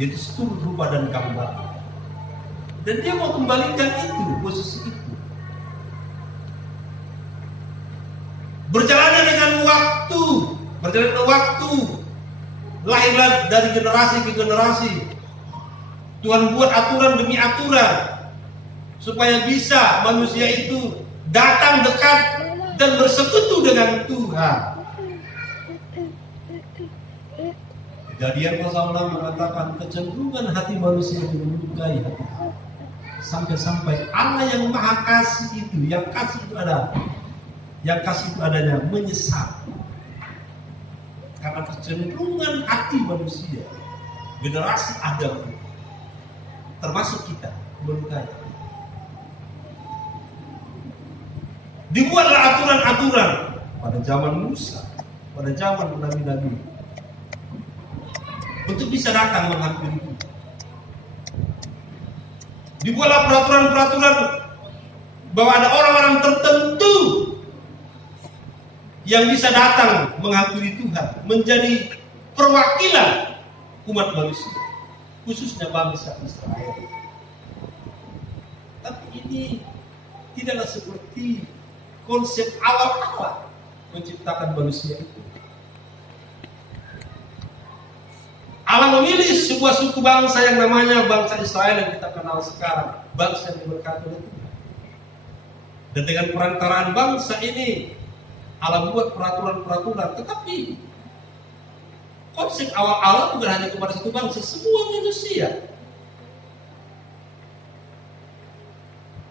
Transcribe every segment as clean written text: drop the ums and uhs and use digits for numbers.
Jadi seturut rupa dan gambar. Dan dia mau kembalikan itu, posisi itu. Berjalannya dengan waktu, lahirlah dari generasi ke generasi. Tuhan buat aturan demi aturan supaya bisa manusia itu datang dekat dan bersekutu dengan Tuhan. Kejadian pasal 6 mengatakan kecenderungan hati manusia itu menyukai hati Allah. Sampai-sampai Allah yang maha kasih itu, yang kasih itu adanya menyesal. Karena kecenderungan hati manusia, generasi Adam, termasuk kita, menyukai. Dibuatlah aturan-aturan pada zaman Musa, pada zaman nabi-nabi, untuk bisa datang menghampiri Tuhan. Dibuatlah peraturan-peraturan bahwa ada orang-orang tertentu yang bisa datang menghampiri Tuhan, menjadi perwakilan umat manusia, khususnya bangsa Israel. Tapi ini tidaklah seperti konsep awal-awal menciptakan manusia itu. Allah memilih sebuah suku bangsa yang namanya bangsa Israel yang kita kenal sekarang, bangsa yang diberkati oleh Tuhan. Dan dengan perantaraan bangsa ini, Allah buat peraturan-peraturan. Tetapi konsep awal-awal bukan hanya kepada satu bangsa, semua manusia.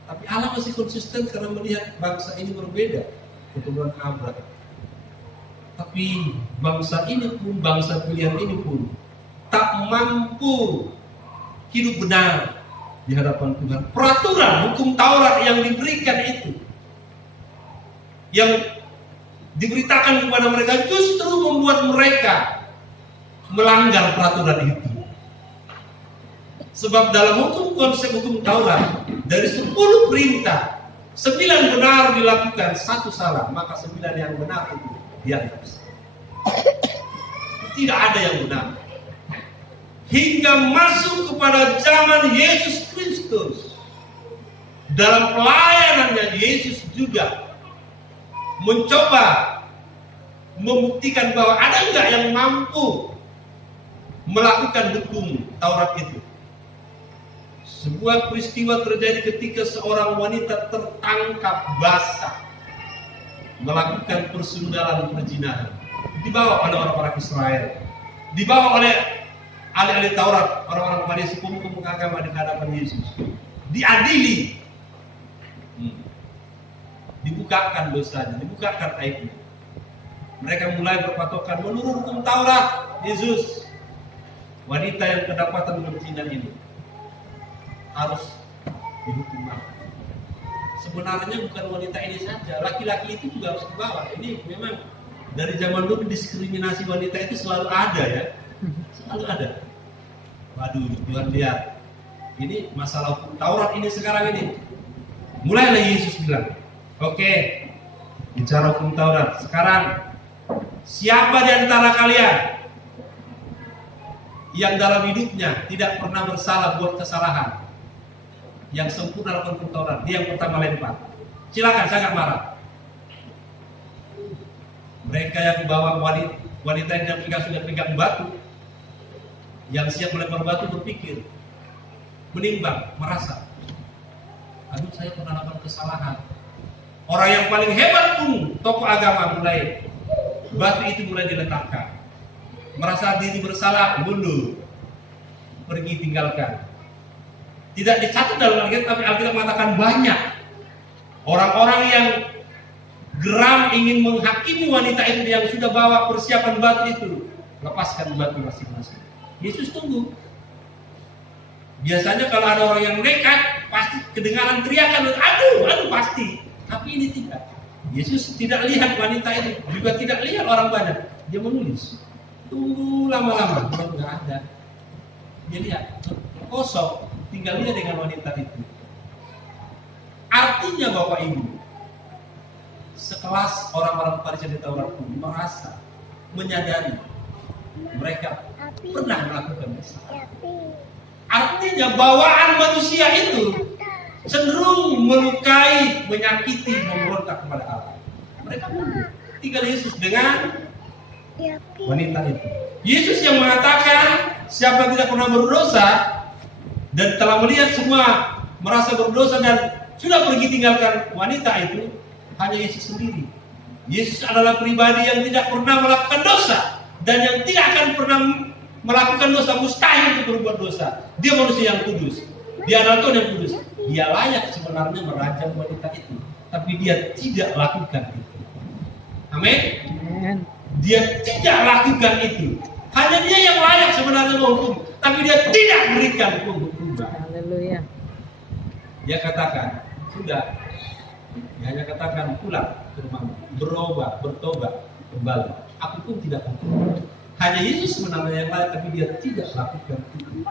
Tapi Allah masih konsisten karena melihat bangsa ini berbeda, keturunan Abraham. Tapi bangsa ini pun, bangsa pilihan ini pun tak mampu hidup benar di hadapan Tuhan. Peraturan hukum Taurat yang diberikan itu, yang diberitakan kepada mereka, justru membuat mereka melanggar peraturan itu. Sebab dalam konsep hukum Taurat, dari 10 perintah, 9 benar dilakukan, 1 salah, maka 9 yang benar itu dianggap salah. Tidak ada yang benar. Hingga masuk kepada zaman Yesus Kristus, dalam pelayanannya Yesus juga mencoba membuktikan bahwa ada enggak yang mampu melakukan hukum Taurat itu. Sebuah peristiwa terjadi ketika seorang wanita tertangkap basah melakukan persundalan perzinahan, dibawa oleh orang-orang Israel, dibawa oleh ahli-ahli Taurat, orang-orang Farisi, pemuka agama di hadapan Yesus, diadili, dibukakan dosanya, dibukakan aibnya. Mereka mulai berpatokan menurut hukum Taurat, Yesus, wanita yang kedapatan berzina ini harus dihukum mati. Sebenarnya bukan wanita ini saja, laki-laki itu juga harus dibawa. Ini memang dari zaman dulu diskriminasi wanita itu selalu ada ya, selalu ada. Waduh, Tuhan lihat, ini masalah hukum Taurat ini sekarang ini. Mulailah Yesus bilang, oke, bicara hukum Taurat. Sekarang, siapa di antara kalian yang dalam hidupnya tidak pernah bersalah buat kesalahan, yang sempurna dalam hukum Taurat, dia yang pertama lempar. Silakan, saya nggak marah. Mereka yang bawa wanita yang sudah pegang batu, yang siap melempar batu berpikir, menimbang, merasa, aduh saya pernah melakukan kesalahan. Orang yang paling hebat pun, tokoh agama, mulai batu itu mulai diletakkan. Merasa diri bersalah, mundur, pergi tinggalkan. Tidak dicatat dalam Alkitab, tapi Alkitab mengatakan banyak orang-orang yang geram ingin menghakimi wanita itu yang sudah bawa persiapan batu itu. Lepaskan batu masing-masing. Yesus tunggu. Biasanya kalau ada orang yang nekat, pasti kedengaran teriakan, aduh pasti. Tapi ini tidak. Yesus tidak lihat wanita itu, juga tidak lihat orang banyak. Dia menulis. Tunggu lama-lama, belum nggak ada. Dia lihat kosong, tinggal dia dengan wanita itu. Artinya Bapak Ibu, sekelas orang-orang Farisi di Taurat pun merasa, menyadari mereka pernah melakukan kesalahan. Artinya bawaan manusia itu cenderung melukai, menyakiti, memberontak kepada Allah. Mereka mundur. Tinggal Yesus dengan wanita itu. Yesus yang mengatakan siapa yang tidak pernah berdosa dan telah melihat semua merasa berdosa dan sudah pergi tinggalkan wanita itu, hanya Yesus sendiri. Yesus adalah pribadi yang tidak pernah melakukan dosa dan yang tidak akan pernah melakukan dosa, mustahil untuk berbuat dosa. Dia manusia yang kudus. Dia adalah Tuhan yang kudus. Dia layak sebenarnya merajam wanita itu, tapi dia tidak lakukan itu. Amin. Dia tidak lakukan itu. Hanya dia yang layak sebenarnya menghukum, tapi dia tidak berikan penghukuman. Haleluya. Dia katakan, sudah. Dia hanya katakan pulang ke rumahmu, bertobat kembali. Aku pun tidak hukum. Hanya Yesus sebenarnya yang layak, tapi dia tidak lakukan itu.